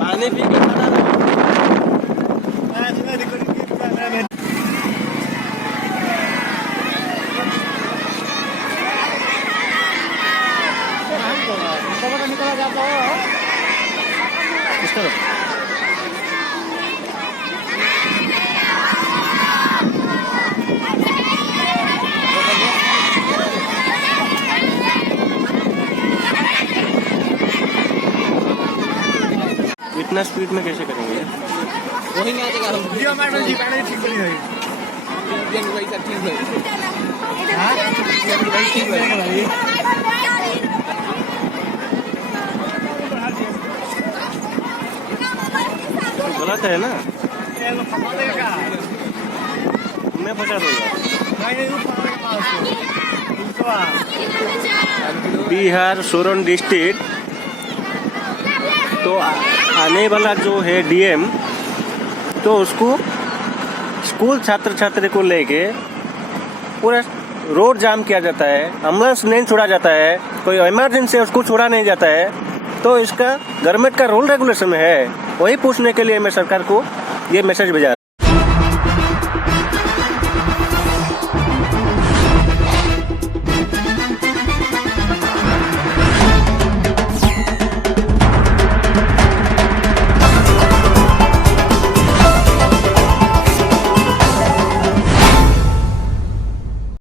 पानी पी के खड़ा रहो। निकला जाता है इस तरफ इतना स्पीड में कैसे करेंगे? वही नहीं आएगा जियो मैडम जी पहले ठीक बनी रही भाई सर ठीक है हां भाई ठीक है भाई गलत है ना, ये लोग फंसा देगा मैं फंसा दूंगा। नहीं ऊपर बिहार सोरेन डिस्ट्रिक्ट तो आने वाला जो है डीएम, तो उसको स्कूल छात्र छात्री को लेके पूरा रोड जाम किया जाता है, एम्बुलेंस नहीं छोड़ा जाता है, कोई इमरजेंसी है उसको छोड़ा नहीं जाता है। तो इसका गवर्नमेंट का रूल रेगुलेशन है, वही पूछने के लिए मैं सरकार को ये मैसेज भेजा।